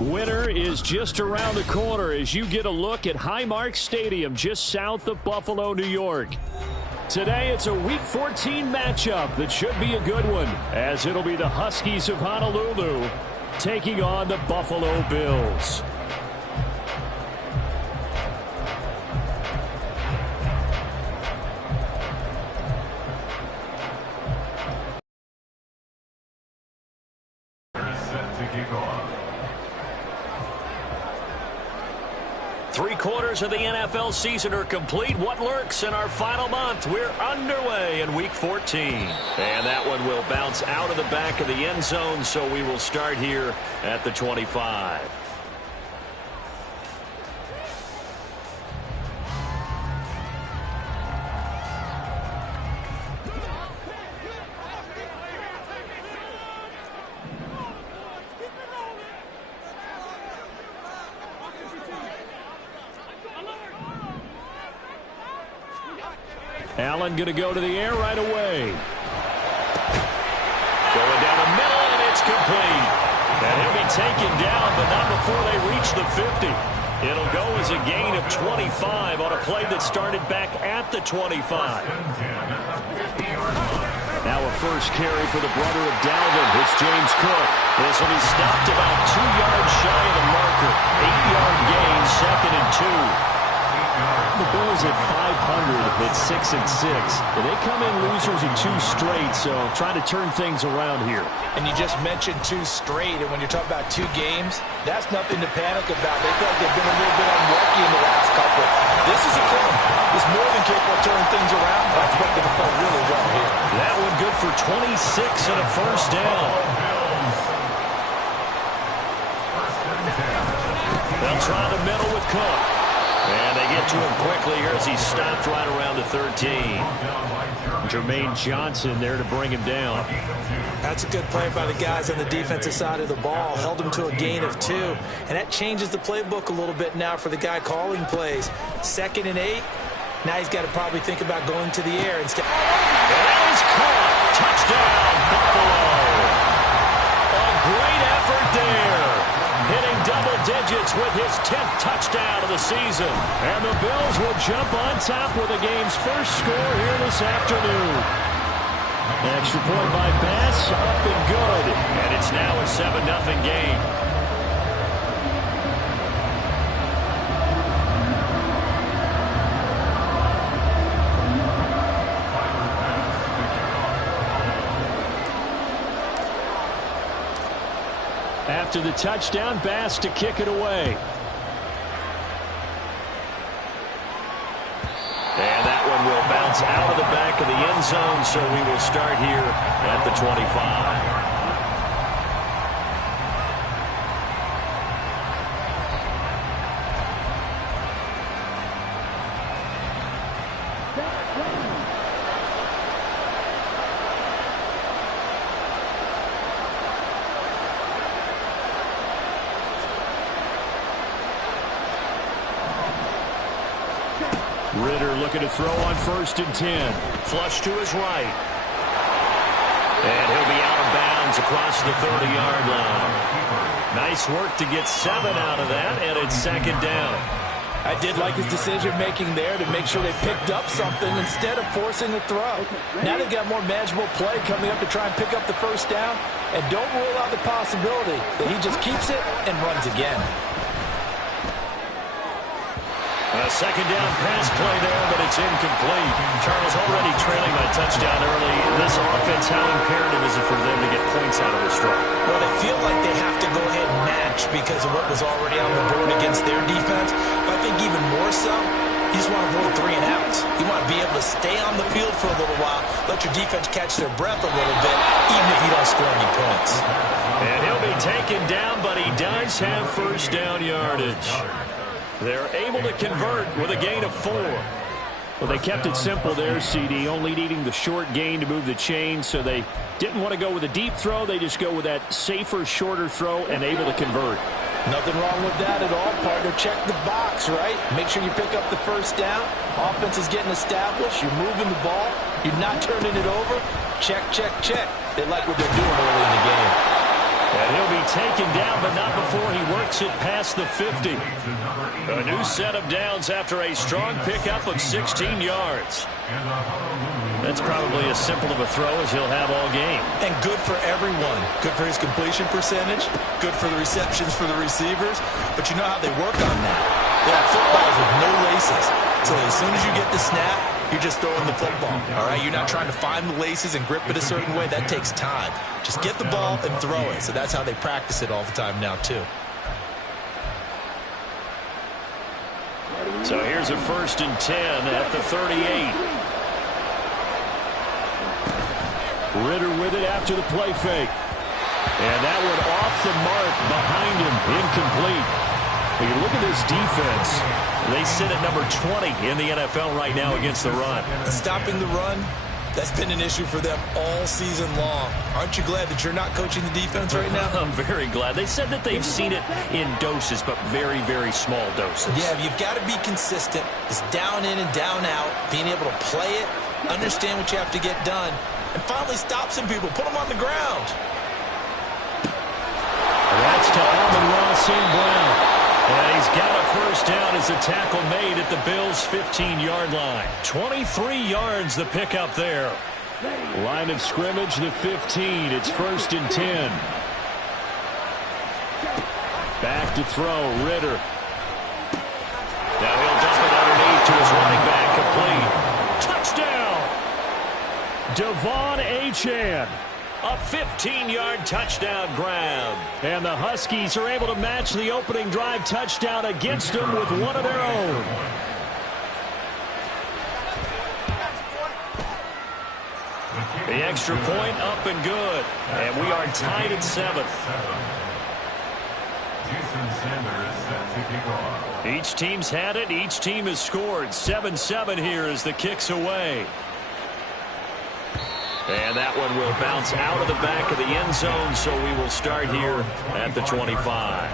Winter is just around the corner as you get a look at Highmark Stadium just south of Buffalo, New York. Today it's a Week 14 matchup that should be a good one, as it'll be the Huskies of Honolulu taking on the Buffalo Bills. Three-quarters of the NFL season are complete. What lurks in our final month? We're underway in Week 14. And that one will bounce out of the back of the end zone, so we will start here at the 25. Allen going to go to the air right away. Going down the middle, and it's complete. And he'll be taken down, but not before they reach the 50. It'll go as a gain of 25 on a play that started back at the 25. Now a first carry for the brother of Dalvin. It's James Cook. This will be stopped about 2 yards shy of the marker. 8-yard gain, 2nd and 2. The Bills at 500 at 6-6. They come in losers in 2 straight, so trying to turn things around here. And you just mentioned 2 straight, and when you're talking about 2 games, that's nothing to panic about. They feel like they've been a little bit unlucky in the last couple. This is a club. It's more than capable of turning things around. I expect them to play really well here. That one good for 26 and a first down. They'll try the middle with Cook. And they get to him quickly here as he's stopped right around the 13. Jermaine Johnson there to bring him down. That's a good play by the guys on the defensive side of the ball. Held him to a gain of 2. And that changes the playbook a little bit now for the guy calling plays. 2nd and 8. Now he's got to probably think about going to the air instead. And that is caught. Touchdown, Buffalo. A great effort there. Hitting double digits with his 10th touchdown of the season. And the Bills will jump on top with the game's first score here this afternoon. Extra point by Bass, up and good. And it's now a 7-0 game. After the touchdown, Bass to kick it away. And that one will bounce out of the back of the end zone, so we will start here at the 25. Looking to throw on 1st and 10. Flush to his right. And he'll be out of bounds across the 30-yard line. Nice work to get 7 out of that, and it's 2nd down. I did like his decision-making there to make sure they picked up something instead of forcing a throw. Now they've got more manageable play coming up to try and pick up the first down. And don't rule out the possibility that he just keeps it and runs again. A 2nd down pass play there, but it's incomplete. Charles already trailing by touchdown early. This offense, how imperative is it for them to get points out of this drive? Well, they feel like they have to go ahead and match because of what was already on the board against their defense. But I think even more so, you just want to avoid 3 and outs. You want to be able to stay on the field for a little while, let your defense catch their breath a little bit, even if you don't score any points. And he'll be taken down, but he does have first down yardage. They're able to convert with a gain of 4. Well, they kept it simple there, CD, only needing the short gain to move the chain, so they didn't want to go with a deep throw. They just go with that safer, shorter throw and able to convert. Nothing wrong with that at all, partner. Check the box, right? Make sure you pick up the first down. Offense is getting established. You're moving the ball. You're not turning it over. Check, check, check. They like what they're doing early in the game. And he'll be taken down, but not before he works it past the 50. A new set of downs after a strong pickup of 16 yards. That's probably as simple of a throw as he'll have all game. And good for everyone. Good for his completion percentage. Good for the receptions for the receivers. But you know how they work on that. They have footballs with no laces. So as soon as you get the snap, you're just throwing the football. All right, you're not trying to find the laces and grip it a certain way. That takes time. Just get the ball and throw it. So that's how they practice it all the time now, too. So here's a 1st and 10 at the 38. Ritter with it after the play fake. And that one off the mark behind him. Incomplete. When you look at this defense, they sit at number 20 in the NFL right now against the run. Stopping the run, that's been an issue for them all season long. Aren't you glad that you're not coaching the defense right now? I'm very glad. They said that they've seen it in doses, but very, very small doses. Yeah, you've got to be consistent. It's down in and down out, being able to play it, understand what you have to get done, and finally stop some people, put them on the ground. That's to Amon-Ra St. Brown. And he's got a 1st down as the tackle made at the Bills' 15-yard line. 23 yards the pickup there. Line of scrimmage, the 15. It's 1st and 10. Back to throw, Ritter. Now he'll dump it underneath to his running back, complete. Touchdown! Devon Achane. A 15-yard touchdown grab. And the Huskies are able to match the opening drive touchdown against them with one of their own. The extra point up and good. And we are tied at 7. Each team's had it. Each team has scored. 7-7 here as the kick's away. And that one will bounce out of the back of the end zone, so we will start here at the 25.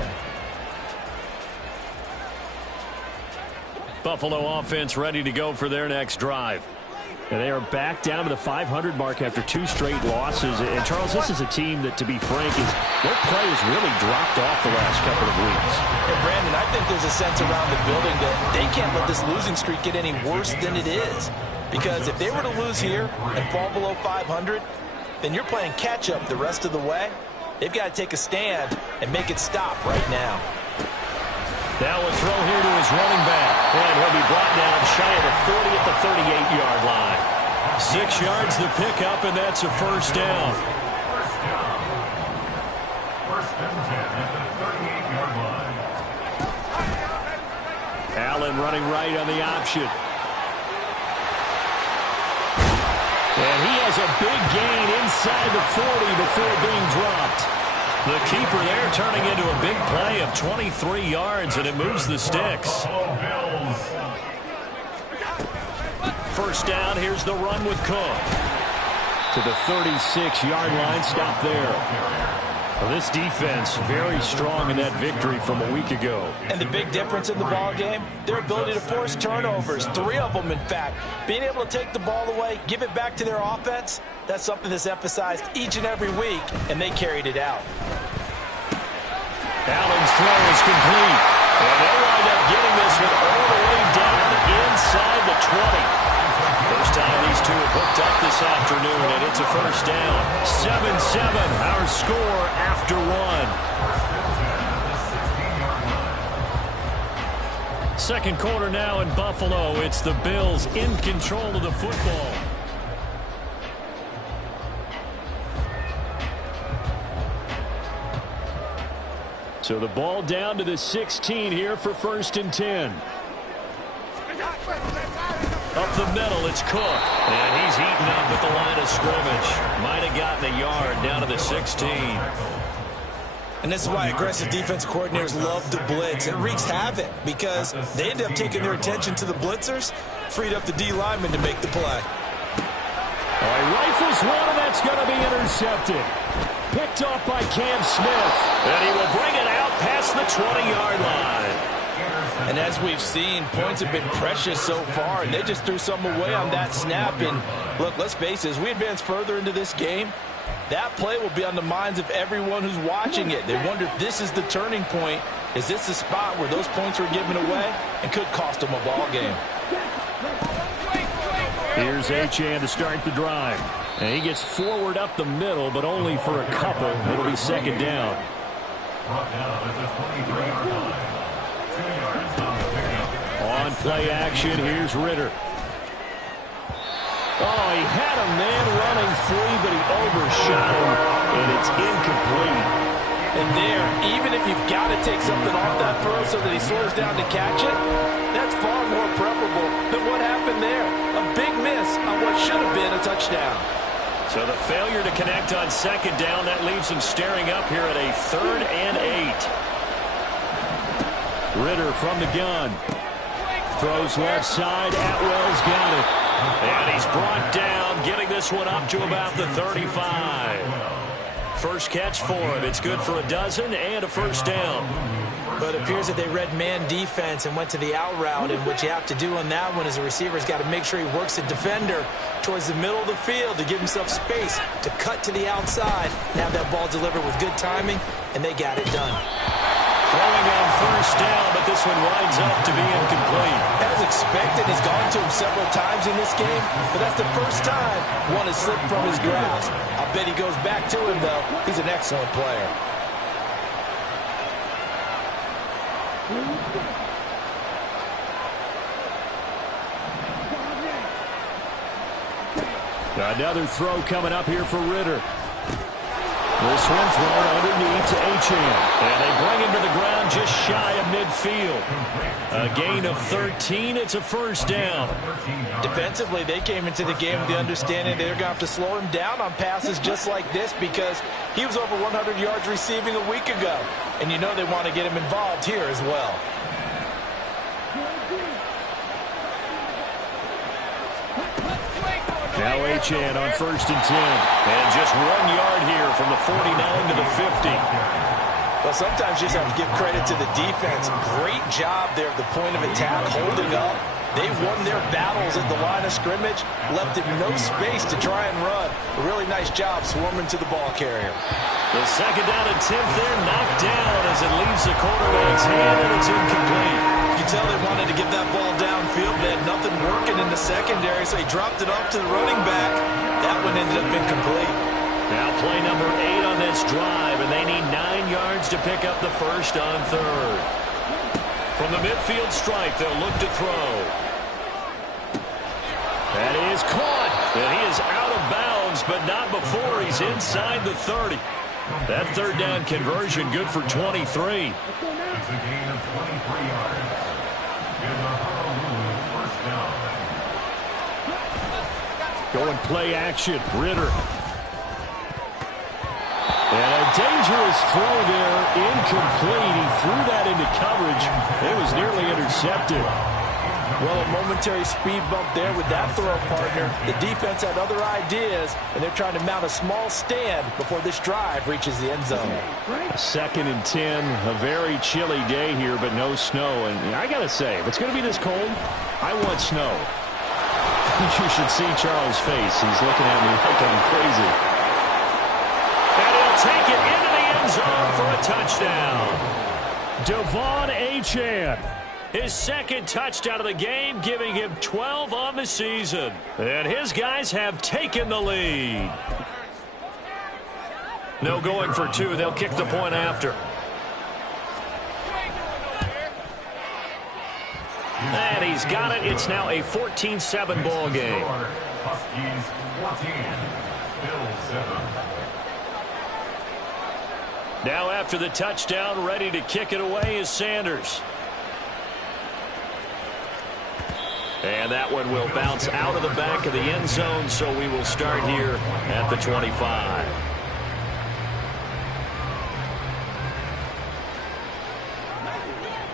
Buffalo offense ready to go for their next drive. And they are back down to the 500 mark after 2 straight losses. And, Charles, this is a team that, to be frank, their play has really dropped off the last couple of weeks. And, Brandon, I think there's a sense around the building that they can't let this losing streak get any worse than it is. Because if they were to lose here and fall below 500, then you're playing catch-up the rest of the way. They've got to take a stand and make it stop right now. Now a throw here to his running back. And he'll be brought down shy of the 40 at the 38-yard line. 6 yards the pickup, and that's a 1st down. Allen running right on the option. And he has a big gain inside the 40 before being dropped. The keeper there turning into a big play of 23 yards, and it moves the sticks. 1st down, here's the run with Cook. To the 36-yard line, stop there. Well, this defense very strong in that victory from a week ago. And the big difference in the ball game, their ability to force turnovers, 3 of them, in fact. Being able to take the ball away, give it back to their offense, that's something that's emphasized each and every week, and they carried it out. Allen's throw is complete. And they wind up getting this one all the way down inside the 20. First time these two have hooked up this afternoon, and it's a 1st down. 7-7, our score after 1. Second quarter now in Buffalo. It's the Bills in control of the football. So the ball down to the 16 here for 1st and 10. Up the middle, it's Cook. And he's eaten up at the line of scrimmage. Might have gotten a yard down to the 16. And this is why aggressive defensive coordinators love to blitz. It wreaks havoc because they end up taking their attention to the blitzers, freed up the D lineman to make the play. All right, rifles one, and that's going to be intercepted. Picked off by Cam Smith. And he will bring it out past the 20-yard line. And as we've seen, points have been precious so far, and they just threw something away on that snap. And look, let's face it, as we advance further into this game, That play will be on the minds of everyone who's watching it. They wonder if this is the turning point. Is this the spot where those points were given away and could cost them a ball game? Here's Achane to start the drive. And he gets forward up the middle, but only for a couple. It'll be second down. On play action, here's Ritter. Oh, he had a man running free, but he overshot him, and it's incomplete. And there, even if you've got to take something off that throw so that he slows down to catch it, that's far more preferable than what happened there. A big miss on what should have been a touchdown. So the failure to connect on second down, that leaves him staring up here at a 3rd and 8. Ritter from the gun. Throws left side. Atwell's got it. And he's brought down, getting this one up to about the 35. First catch for him. It's good for a dozen and a first down. But it appears that they read man defense and went to the out route, and what you have to do on that one is a receiver's got to make sure he works the defender towards the middle of the field to give himself space to cut to the outside and have that ball delivered with good timing, and they got it done. Throwing on first down, but this one winds up to be incomplete. As expected, he's gone to him several times in this game, but that's the first time one has slipped from his grasp. I bet he goes back to him, though. He's an excellent player. Another throw coming up here for Ritter. This one thrown underneath to Achane. And they bring him to the ground just shy of midfield. A gain of 13. It's a first down. Defensively, they came into the game with the understanding they're going to have to slow him down on passes just like this because he was over 100 yards receiving a week ago. And you know they want to get him involved here as well. Now Achane on 1st and 10. And just 1 yard here from the 49 to the 50. Well, sometimes you just have to give credit to the defense. Great job there at the point of attack, holding up. They won their battles at the line of scrimmage, left him no space to try and run. A really nice job swarming to the ball carrier. The second down attempt there knocked down as it leaves the quarterback's hand, and it's incomplete. You can tell they wanted to get that ball downfield. They had nothing working in the secondary, so he dropped it off to the running back. That one ended up incomplete. Now play number 8 on this drive, and they need 9 yards to pick up the first on 3rd. From the midfield stripe, they'll look to throw. That is caught, and he is out of bounds, but not before he's inside the 30. That 3rd down conversion good for 23. It's a gain of 23 yards. First down. Going play action, Ritter. And a dangerous throw there, incomplete. He threw that into coverage. It was nearly intercepted. Well, a momentary speed bump there with that throw partner. The defense had other ideas, and they're trying to mount a small stand before this drive reaches the end zone. 2nd and 10, a very chilly day here, but no snow. And I got to say, if it's going to be this cold, I want snow. You should see Charles' face. He's looking at me like I'm crazy. And he'll take it into the end zone for a touchdown. Devon Achane. His 2nd touchdown of the game, giving him 12 on the season. And his guys have taken the lead. No going for 2. They'll kick the point after. And he's got it. It's now a 14-7 ball game. Huskies 14, Bills 7. Now after the touchdown, ready to kick it away is Sanders. And that one will bounce out of the back of the end zone, so we will start here at the 25.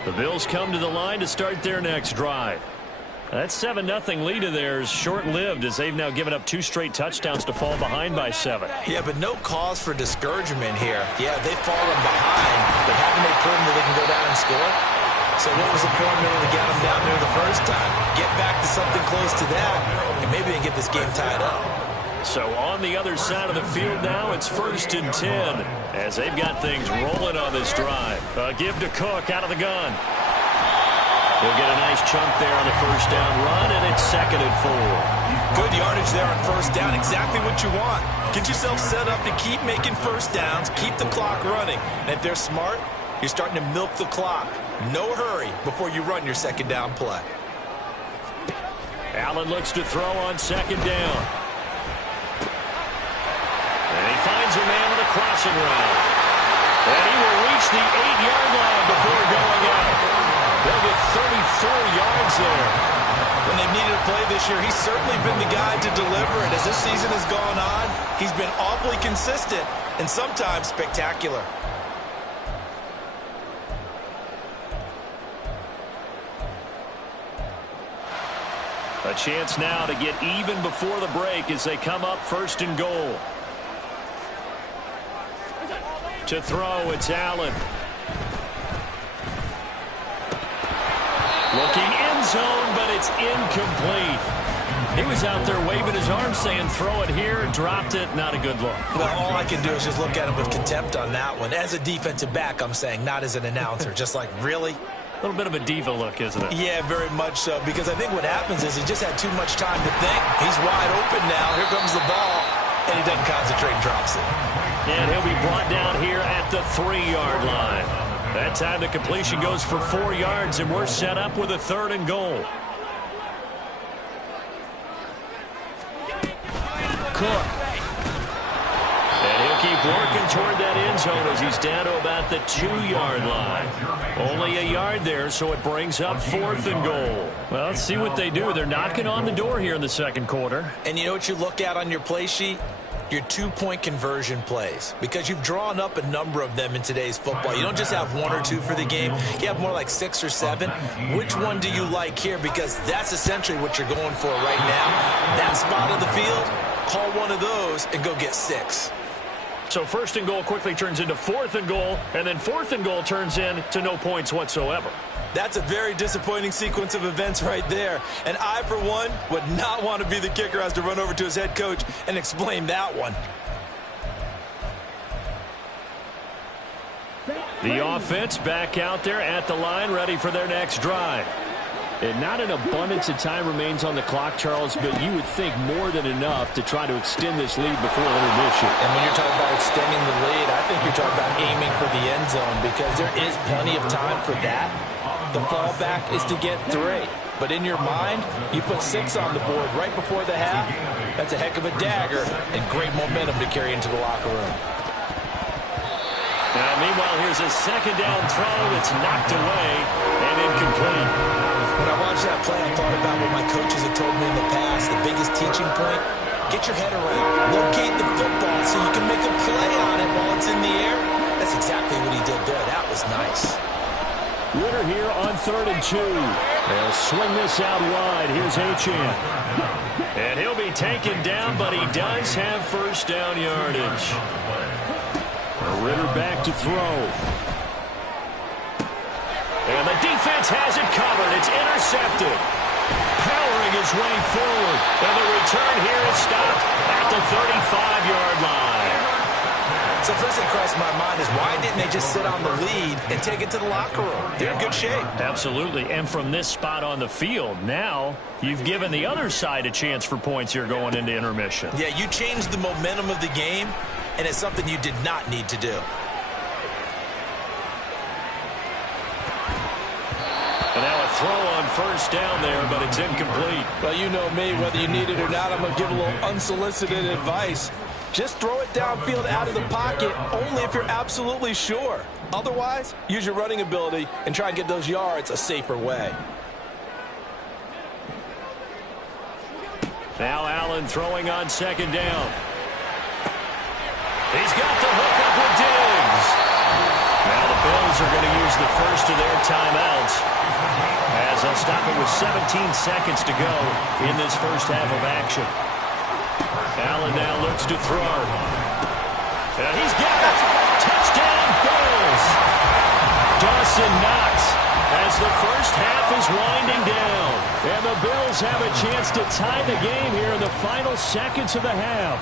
The Bills come to the line to start their next drive. That 7-0 lead of theirs short-lived as they've now given up 2 straight touchdowns to fall behind by 7. Yeah, but no cause for discouragement here. Yeah, they've fallen behind, but haven't they proven that they can go down and score? So what was the formula to get them down there the first time? Get back to something close to that, and maybe they get this game tied up. So on the other side of the field now, it's 1st and 10 as they've got things rolling on this drive. Give to Cook out of the gun. He'll get a nice chunk there on the first down run, and it's 2nd and 4. Good yardage there on first down. Exactly what you want. Get yourself set up to keep making first downs, keep the clock running. And if they're smart, you're starting to milk the clock. No hurry before you run your second down play. Allen looks to throw on 2nd down. And he finds a man with a crossing route. And he will reach the 8-yard line before going out. They'll get 34 yards there. When they've needed a play this year, he's certainly been the guy to deliver it. As this season has gone on, he's been awfully consistent and sometimes spectacular. A chance now to get even before the break as they come up 1st and goal. To throw, it's Allen. Looking end zone, but it's incomplete. He was out there waving his arm saying, throw it here, dropped it, not a good look. Well, all I can do is just look at him with contempt on that one. As a defensive back, I'm saying, not as an announcer. Just like, really? A little bit of a diva look, isn't it? Yeah, very much so, because I think what happens is he just had too much time to think. He's wide open now. Here comes the ball, and he doesn't concentrate and drops it. And he'll be brought down here at the 3-yard line. That time the completion goes for 4 yards, and we're set up with a 3rd and goal. Cook. And he'll keep working toward that end zone as he's down to about the 2-yard line. Only a yard there, so it brings up 4th and goal. Well, let's see what they do. They're knocking on the door here in the second quarter. And you know what you look at on your play sheet? Your 2-point conversion plays, because you've drawn up a number of them in today's football. You don't just have 1 or 2 for the game. You have more like 6 or 7. Which one do you like here? Because that's essentially what you're going for right now. That spot of the field, call one of those and go get 6. So 1st and goal quickly turns into 4th and goal, and then 4th and goal turns into no points whatsoever. That's a very disappointing sequence of events right there. And I, for one, would not want to be the kicker who has to run over to his head coach and explain that one. The offense back out there at the line, ready for their next drive. And not an abundance of time remains on the clock, Charles, but you would think more than enough to try to extend this lead before intermission. And when you're talking about extending the lead, I think you're talking about aiming for the end zone, because there is plenty of time for that. The fallback is to get 3. But in your mind, you put 6 on the board right before the half. That's a heck of a dagger and great momentum to carry into the locker room. Now, meanwhile, here's a 2nd down throw that's knocked away and incomplete. When I watched that play, I thought about what my coaches had told me in the past. The biggest teaching point, get your head around. Locate the football so you can make a play on it while it's in the air. That's exactly what he did there. That was nice. Ritter here on 3rd and 2. They'll swing this out wide. Here's Achane. And he'll be taken down, but he does have first down yardage. Ritter back to throw. And the defense has it covered. It's intercepted. Powering his way forward. And the return here is stopped at the 35-yard line. So first thing crossed my mind is, why didn't they just sit on the lead and take it to the locker room? They're in good shape. Absolutely. And from this spot on the field, now you've given the other side a chance for points here going into intermission. Yeah, you changed the momentum of the game, and it's something you did not need to do. And now a throw on first down there, but it's incomplete. Well, you know me, whether you need it or not, I'm going to give a little unsolicited advice. Just throw it downfield out of the pocket only if you're absolutely sure. Otherwise, use your running ability and try and get those yards a safer way. Now Allen throwing on 2nd down. He's got the hook up with Diggs. Now the Bills are going to use the first of their timeouts as they'll stop it with 17 seconds to go in this first half of action. Allen now looks to throw. And he's got it. Touchdown, Bills. Dawson Knox as the first half is winding down. And the Bills have a chance to tie the game here in the final seconds of the half.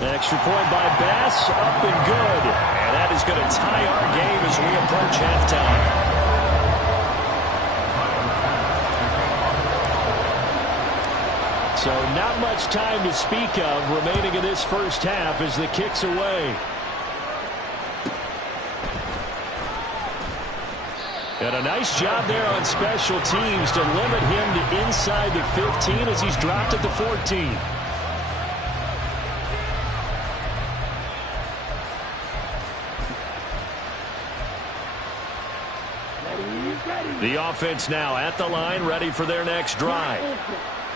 Extra point by Bass, up and good. And that is going to tie our game as we approach halftime. So not much time to speak of remaining in this first half as the kick's away. And a nice job there on special teams to limit him to inside the 15 as he's dropped at the 14. The offense now at the line, ready for their next drive.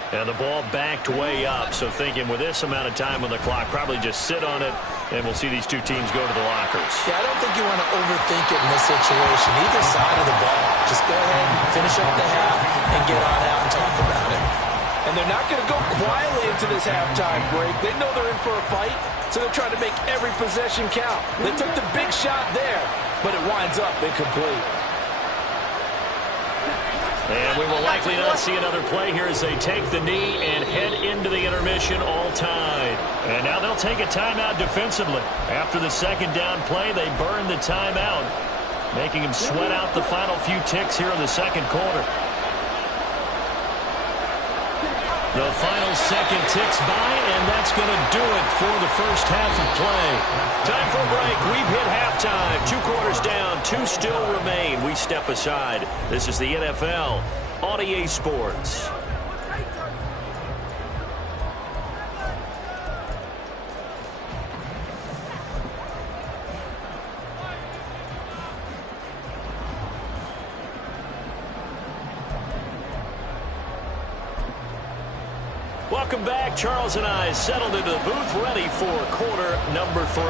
And the ball backed way up, so thinking with this amount of time on the clock, probably just sit on it, and we'll see these two teams go to the lockers. Yeah, I don't think you want to overthink it in this situation. Either side of the ball, just go ahead and finish up the half and get on out and talk about it. And they're not going to go quietly into this halftime break. They know they're in for a fight, so they're trying to make every possession count. They took the big shot there, but it winds up incomplete. And we will likely not see another play here as they take the knee and head into the intermission all tied. And now they'll take a timeout defensively. After the second down play, they burn the timeout, making them sweat out the final few ticks here in the second quarter. The final second ticks by, and that's going to do it for the first half of play. Time for a break. We've hit halftime. 2 quarters down, 2 still remain. We step aside. This is the NFL on EA Sports. Welcome back. Charles and I settled into the booth, ready for quarter number 3.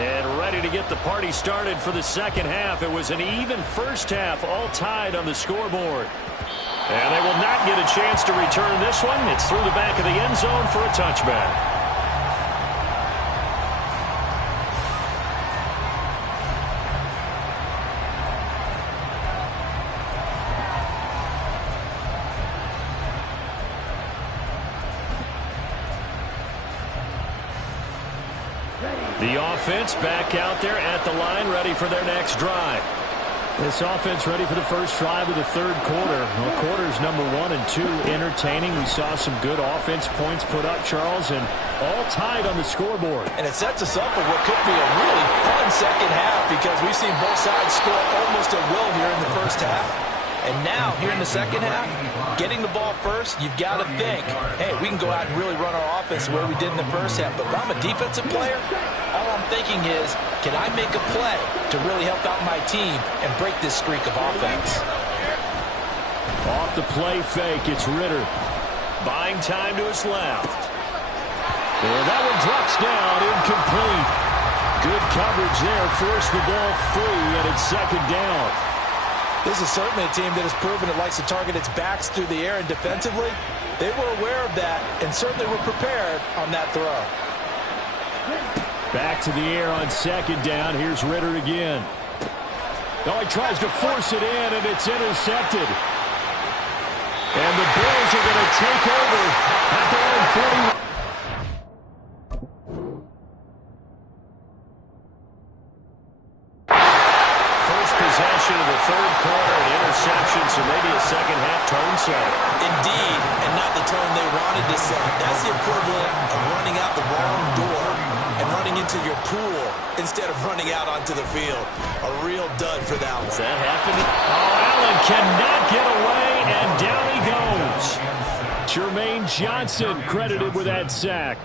And ready to get the party started for the second half. It was an even first half, all tied on the scoreboard. And they will not get a chance to return this one. It's through the back of the end zone for a touchback. The offense back out there at the line, ready for their next drive. This offense ready for the first drive of the third quarter. Well, quarters number 1 and 2 entertaining. We saw some good offense points put up, Charles, and all tied on the scoreboard. And it sets us up for what could be a really fun second half because we've seen both sides score almost at will here in the first half. And now, here in the second half, getting the ball first, you've got to think, hey, we can go out and really run our offense the way we did in the first half. But if I'm a defensive player, all I'm thinking is, can I make a play to really help out my team and break this streak of offense? Off the play fake, it's Ritter. Buying time to his left. And that one drops down, incomplete. Good coverage there, forced the ball free, and it's second down. This is certainly a team that has proven it likes to target its backs through the air, and defensively, they were aware of that and certainly were prepared on that throw. Back to the air on second down. Here's Ritter again. Oh, he tries to force it in, and it's intercepted. And the Bills are going to take over at their own 40. Possession of the third quarter, an interception, so maybe a second half tone setter. Indeed, and not the tone they wanted to set. That's the equivalent of running out the wrong door and running into your pool instead of running out onto the field. A real dud for that one. Is that happening? Oh, Allen cannot get away, and down he goes. Jermaine Johnson credited with that sack.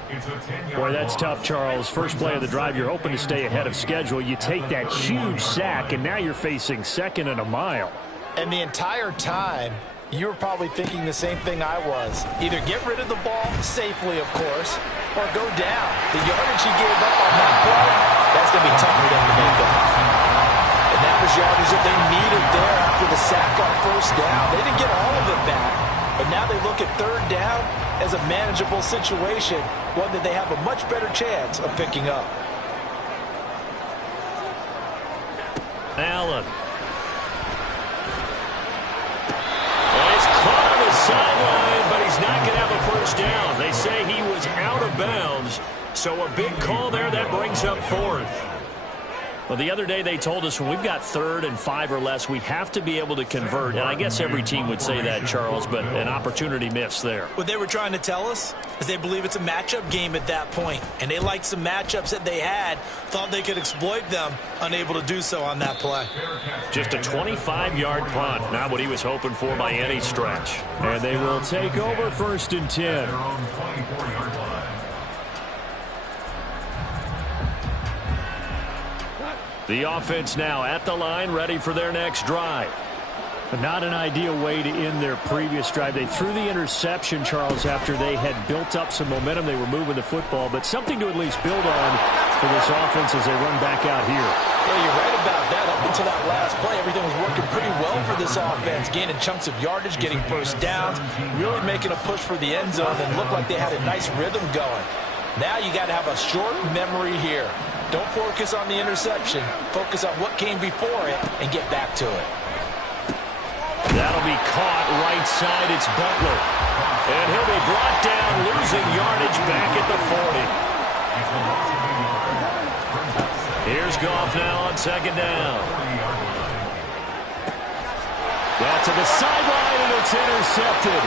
Boy, that's tough, Charles. First play of the drive, you're hoping to stay ahead of schedule. You take that huge sack, and now you're facing second and a mile. And the entire time, you were probably thinking the same thing I was. Either get rid of the ball, safely, of course, or go down. The yardage he gave up on that play, that's going to be tough for them to make up. And that was yardage that they needed there after the sack on first down. They didn't get all of it back. But now they look at third down, as a manageable situation, one that they have a much better chance of picking up. Allen. Well, he's caught on the sideline, but he's not going to have a first down. They say he was out of bounds, so a big call there that brings up fourth. Well, the other day they told us when we've got 3rd and 5 or less, we have to be able to convert. And I guess every team would say that, Charles, but an opportunity missed there. What they were trying to tell us is they believe it's a matchup game at that point. And they liked some matchups that they had, thought they could exploit them, unable to do so on that play. Just a 25-yard punt, not what he was hoping for by any stretch. And they will take over 1st and 10. The offense now at the line, ready for their next drive. But not an ideal way to end their previous drive. They threw the interception, Charles, after they had built up some momentum. They were moving the football, but something to at least build on for this offense as they run back out here. Well, you're right about that. Up until that last play, everything was working pretty well for this offense, gaining chunks of yardage, getting first downs, really making a push for the end zone, and looked like they had a nice rhythm going. Now you got to have a short memory here. Don't focus on the interception. Focus on what came before it and get back to it. That'll be caught right side. It's Butler. And he'll be brought down, losing yardage back at the 40. Here's Goff now on 2nd down. That's to the sideline, and it's intercepted.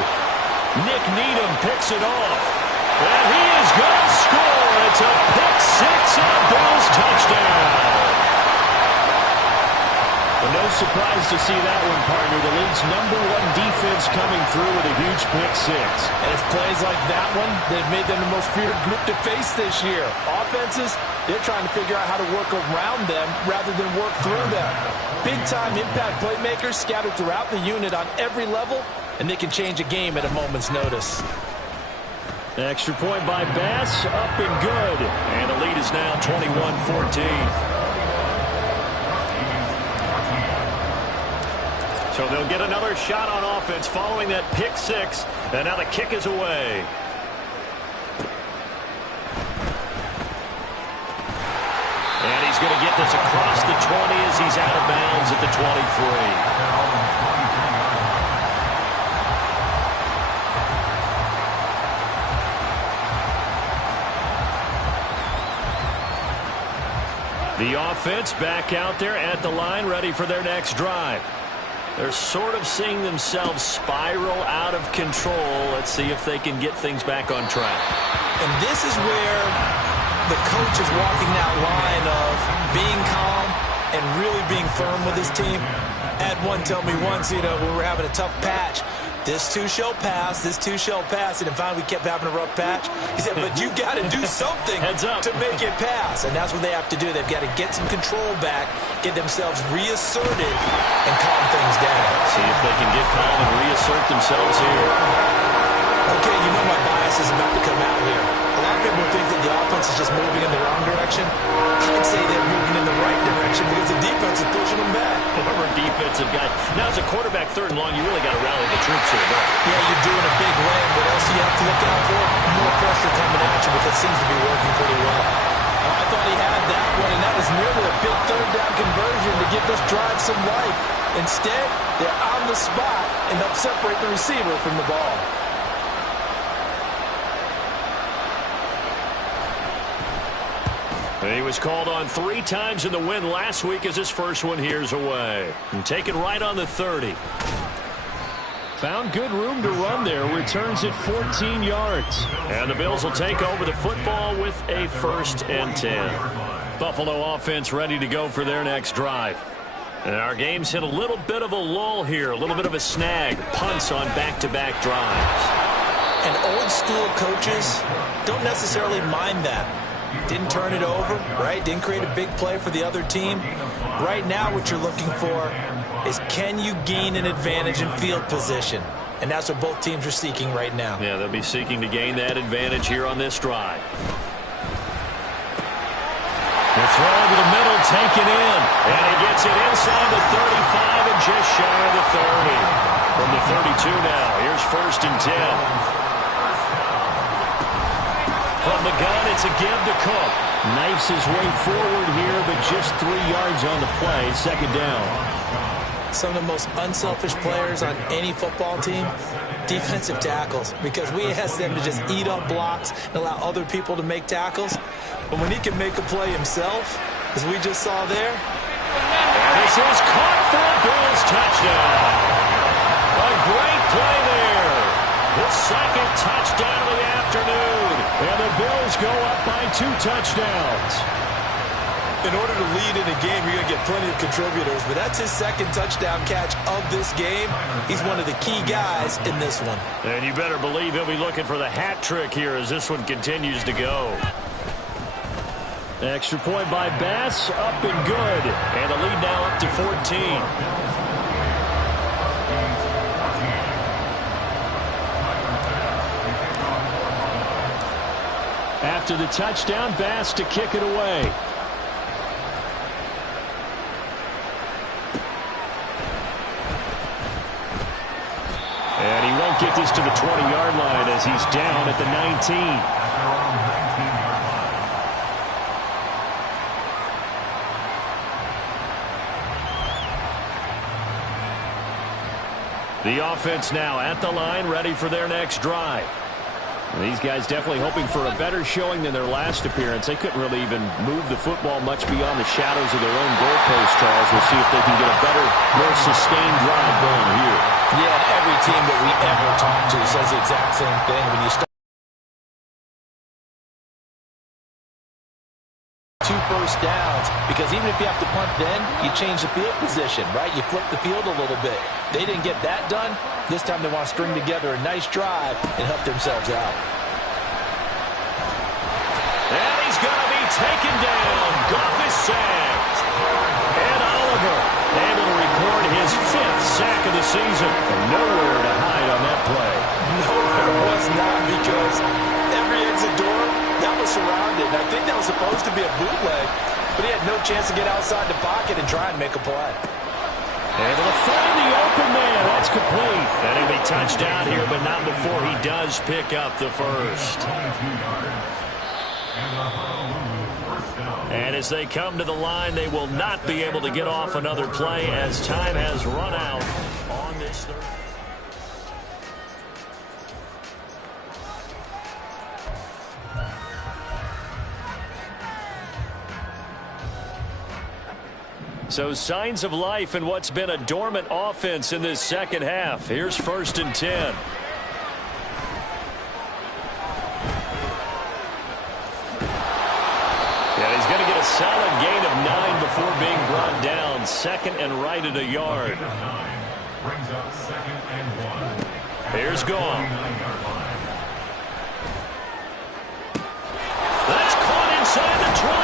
Nick Needham picks it off. And he is going to score. It's a pick-6 and a Bills touchdown. Well, no surprise to see that one, partner. The league's #1 defense coming through with a huge pick-6. And it's plays like that one that have made them the most feared group to face this year. Offenses, they're trying to figure out how to work around them rather than work through them. Big-time impact playmakers scattered throughout the unit on every level, and they can change a game at a moment's notice. Extra point by Bass, up and good. And the lead is now 21-14. So they'll get another shot on offense following that pick-6. And now the kick is away. And he's going to get this across the 20 as he's out of bounds at the 23. The offense back out there at the line, ready for their next drive. They're sort of seeing themselves spiral out of control. Let's see if they can get things back on track. And this is where the coach is walking that line of being calm and really being firm with his team. Had one tell me once, when we were having a tough patch, this too shall pass, this too shall pass. And finally we kept having a rough patch. He said, but you got to do something to make it pass. And that's what they have to do. They've got to get some control back, get themselves reasserted, and calm things down. See if they can get calm and reassert themselves here. Okay, my bias is about to come out here. A lot of people think that the offense is just moving in the wrong direction. I'd say they're moving in the right direction because the defense is pushing them back. Former defensive guy. Now, as a quarterback, 3rd and long, you really got to rally the troops here. Yeah, you're doing a big lane. What else do you have to look out for? More pressure coming at you, but that seems to be working pretty well. I thought he had that one, and that was nearly a big 3rd down conversion to give this drive some life. Instead, they're on the spot and help separate the receiver from the ball. He was called on 3 times in the win last week as his first one here's away. And taken right on the 30. Found good room to run there. Returns it 14 yards. And the Bills will take over the football with a 1st and 10. Buffalo offense ready to go for their next drive. And our game's hit a little bit of a lull here. A little bit of a snag. Punts on back-to-back drives. And old school coaches don't necessarily mind that. Didn't turn it over, right? Didn't create a big play for the other team. Right now what you're looking for is can you gain an advantage in field position? And that's what both teams are seeking right now. Yeah, they'll be seeking to gain that advantage here on this drive. The throw over the middle, taken in. And he gets it inside the 35 and just shy of the 30. From the 32 now, here's 1st and 10. From the gun, it's a give to Cook. Knifes his way forward here, but just 3 yards on the play. Second down. Some of the most unselfish players on any football team, defensive tackles, because we ask them to just eat up blocks and allow other people to make tackles. But when he can make a play himself, as we just saw there. And this is caught for a Bills touchdown. A great play there. His second touchdown of the afternoon. And the Bills go up by 2 touchdowns. In order to lead in a game, you're going to get plenty of contributors, but that's his second touchdown catch of this game. He's one of the key guys in this one. And you better believe he'll be looking for the hat trick here as this one continues to go. Extra point by Bass, up and good. And the lead now up to 14. After the touchdown, Bass to kick it away. And he won't get this to the 20-yard line as he's down at the 19. The offense now at the line, ready for their next drive. These guys definitely hoping for a better showing than their last appearance. They couldn't really even move the football much beyond the shadows of their own goalpost, Charles. We'll see if they can get a better, more sustained drive going here. Yeah, every team that we ever talk to says the exact same thing. When you start 2 first downs, because even if you have to punt then, you change the field position, right? You flip the field a little bit. They didn't get that done. This time they want to string together a nice drive and help themselves out. And he's going to be taken down. Goff is sacked. And Oliver able to record his 5th sack of the season. And nowhere to hide on that play. No, there was not, because every exit door, that was surrounded. I think that was supposed to be a bootleg, but he had no chance to get outside the pocket and try and make a play. Able to find the open man. That's complete. And he'll be touchdown here, but not before he does pick up the first. And as they come to the line, they will not be able to get off another play as time has run out on this third. So signs of life in what's been a dormant offense in this second half. Here's 1st and 10. Yeah, he's going to get a solid gain of 9 before being brought down. 2nd and right at a yard. Brings up 2nd and 1. Here's Goff. That's caught inside the 20.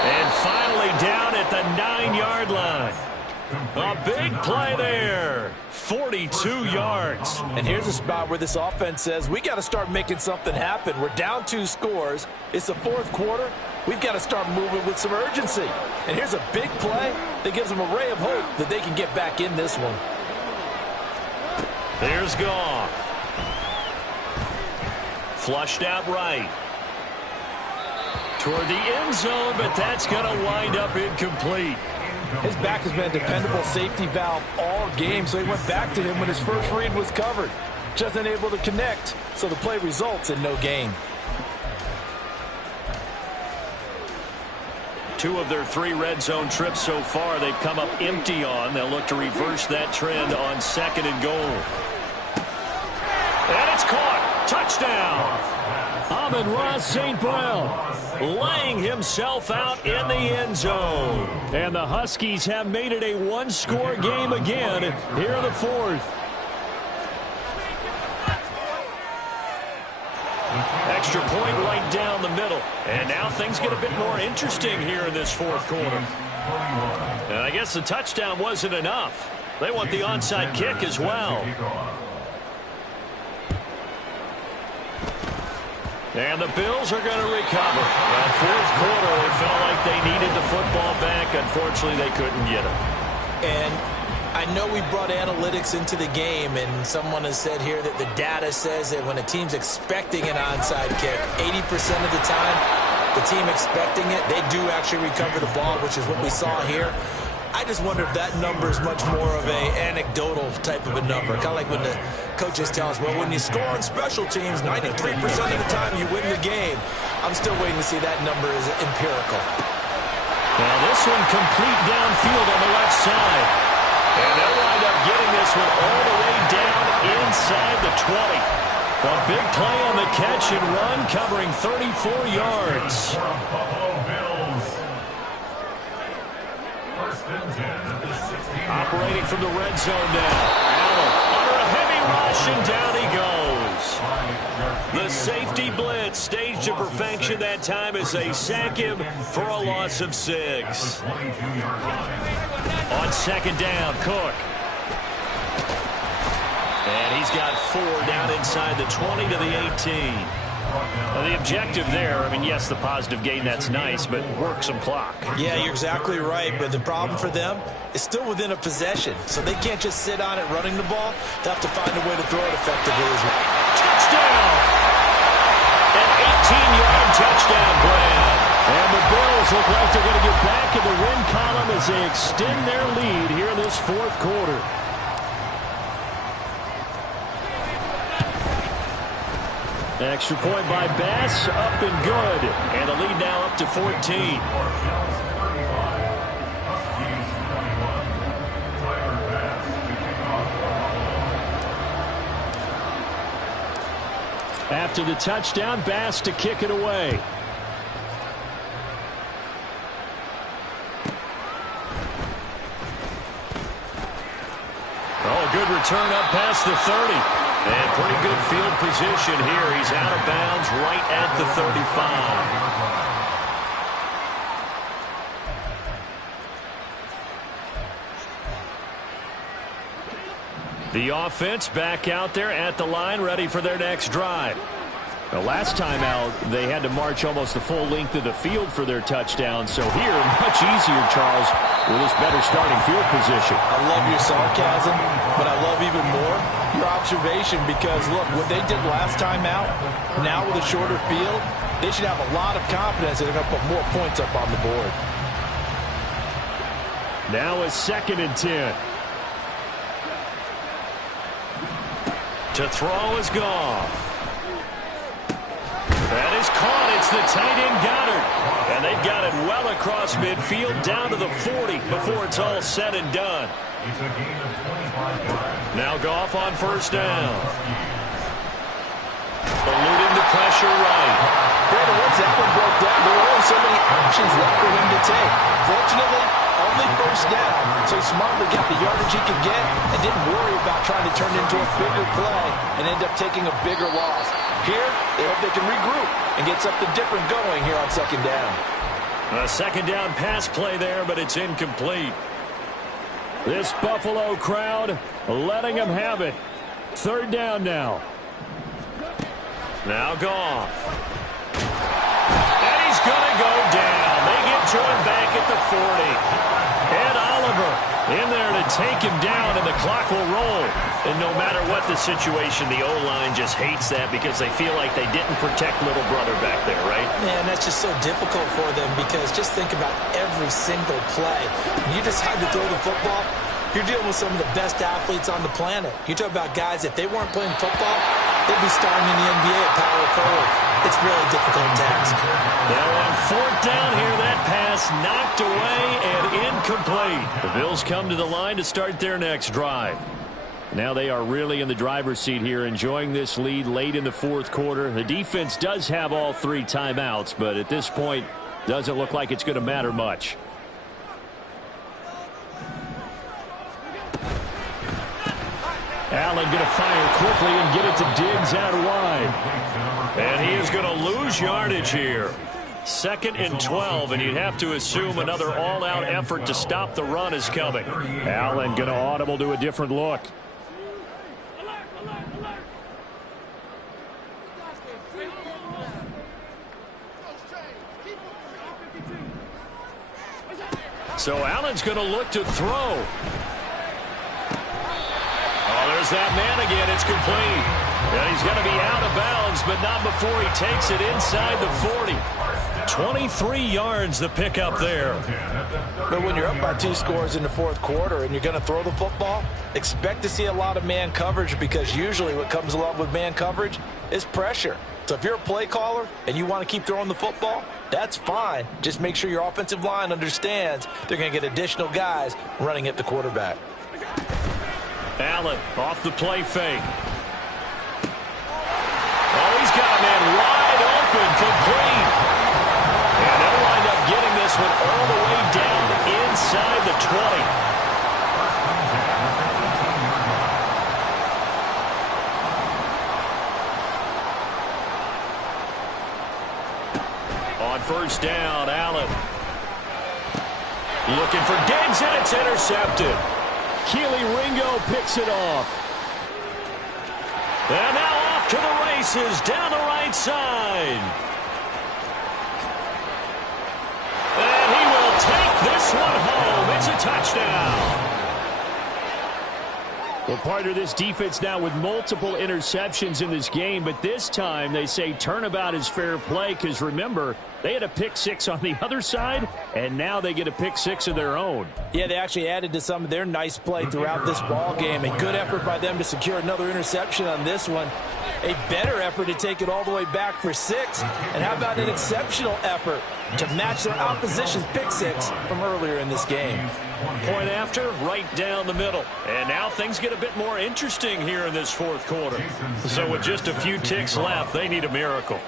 And finally down at the 9-yard line. A big play there. 42 yards. And here's a spot where this offense says, we got to start making something happen. We're down 2 scores. It's the 4th quarter. We've got to start moving with some urgency. And here's a big play that gives them a ray of hope that they can get back in this one. There's Goff. Flushed out right. Toward the end zone, but that's going to wind up incomplete. His back has been a dependable safety valve all game, so he went back to him when his first read was covered. Just unable to connect, so the play results in no gain. 2 of their 3 red zone trips so far they've come up empty on. They'll look to reverse that trend on 2nd and goal. And it's caught. Touchdown. Amon-Ra St. Brown laying himself out in the end zone. And the Huskies have made it a 1-score game again here in the 4th. Extra point right down the middle. And now things get a bit more interesting here in this 4th quarter. And I guess the touchdown wasn't enough. They want the onside kick as well. And the Bills are going to recover. That 4th quarter, they felt like they needed the football back. Unfortunately, they couldn't get it. And I know we brought analytics into the game, and someone has said here that the data says that when a team's expecting an onside kick, 80% of the time, the team expecting it, they do actually recover the ball, which is what we saw here. I just wonder if that number is much more of a anecdotal type of a number. Kind of like when the coaches tell us, well, when you score on special teams, 93% of the time you win the game. I'm still waiting to see that number is empirical. Now this one complete downfield on the left side. And they'll wind up getting this one all the way down inside the 20. A big play on the catch and run, covering 34 yards. Operating from the red zone now. Allen under a heavy rush, and down he goes. The safety blitz staged to perfection that time as they sack him for a loss of 6. On second down, Cook. And he's got 4 down inside the 20 to the 18. Well, the objective there, I mean, yes, the positive gain, that's nice, but work some clock. Yeah, you're exactly right, but the problem for them is still within a possession, so they can't just sit on it running the ball. They have to find a way to throw it effectively as well. Touchdown! An 18-yard touchdown grab. And the Bills look like they're going to get back in the win column as they extend their lead here in this fourth quarter. Extra point by Bass, up and good. And the lead now up to 14. After the touchdown, Bass to kick it away. Oh, good return up past the 30. And pretty good field position here. He's out of bounds right at the 35. The offense back out there at the line, ready for their next drive. The last time out, they had to march almost the full length of the field for their touchdown. So here, much easier, Charles, with this better starting field position. I love your sarcasm, but I love even more your observation because, look, what they did last time out, now with a shorter field, they should have a lot of confidence that they're going to put more points up on the board. Now a 2nd and 10. To throw is Goff. That is caught. It's the tight end Goddard. And they've got it well across midfield down to the 40 before it's all said and done. Now Goff on first down. Eluding the pressure right. Brandon, once that one broke down, there were only so many options left for him to take. Fortunately, only first down, so he smartly got the yardage he could get and didn't worry about trying to turn it into a bigger play and end up taking a bigger loss. Here, they hope they can regroup and get something different going here on second down. A second down pass play there, but it's incomplete. This Buffalo crowd letting them have it. Third down now. Now Goff. And he's going to go down. They get to him back at the 40. And Oliver in there to take him down, and the clock will roll. And no matter what the situation, the O-line just hates that because they feel like they didn't protect little brother back there, right? Man, that's just so difficult for them because just think about every single play. When you decide to throw the football, you're dealing with some of the best athletes on the planet. You talk about guys, if they weren't playing football, they'd be starting in the NBA at power forward. It's a really difficult task. Now on fourth down here, that pass knocked away and incomplete. The Bills come to the line to start their next drive. Now they are really in the driver's seat here, enjoying this lead late in the fourth quarter. The defense does have all 3 timeouts, but at this point, doesn't look like it's going to matter much. Allen going to fire quickly and get it to Diggs out wide. And he is going to lose yardage here. 2nd and 12, and you'd have to assume another all-out effort to stop the run is coming. Allen going to audible to a different look. So Allen's going to look to throw. There's that man again. It's complete. And he's going to be out of bounds, but not before he takes it inside the 40. 23 yards the pickup there. But when you're up by 2 scores in the fourth quarter and you're going to throw the football, expect to see a lot of man coverage, because usually what comes along with man coverage is pressure. So if you're a play caller and you want to keep throwing the football, that's fine. Just make sure your offensive line understands they're going to get additional guys running at the quarterback. Allen off the play fake. Oh, he's got a man wide open, complete. And they'll wind up getting this one all the way down inside the 20. On first down, Allen. Looking for Diggs, and it's intercepted. Keely Ringo picks it off. And now off to the races down the right side. And he will take this one home. It's a touchdown. Well, partner, this defense now with multiple interceptions in this game, but this time they say turnabout is fair play, because remember, they had a pick 6 on the other side, and now they get a pick 6 of their own. Yeah, they actually added to some of their nice play throughout this ball game. A good effort by them to secure another interception on this one. A better effort to take it all the way back for 6. And how about an exceptional effort to match their opposition's pick 6 from earlier in this game? Point after, right down the middle. And now things get a bit more interesting here in this fourth quarter. So with just a few ticks left, they need a miracle.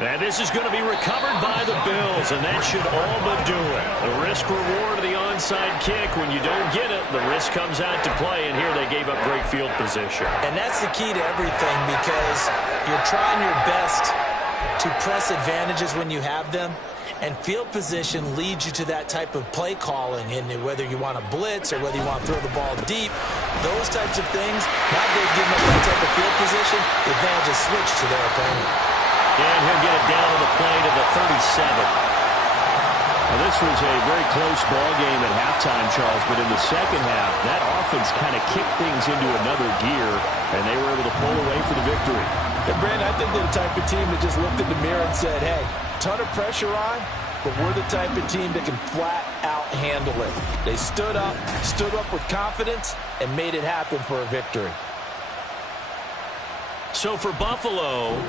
And this is going to be recovered by the Bills, and that should all but do it. The risk-reward of the onside kick, when you don't get it, the risk comes out to play, and here they gave up great field position. And that's the key to everything, because you're trying your best to press advantages when you have them, and field position leads you to that type of play calling, and whether you want to blitz or whether you want to throw the ball deep, those types of things, now they've given up that type of field position, the advantage is switched to their opponent. And he'll get it down to the play to the 37. Now, this was a very close ball game at halftime, Charles, but in the second half, that offense kind of kicked things into another gear, and they were able to pull away for the victory. And Brandon, I think they're the type of team that just looked in the mirror and said, hey, ton of pressure on, but we're the type of team that can flat out handle it. They stood up with confidence, and made it happen for a victory. So for Buffalo,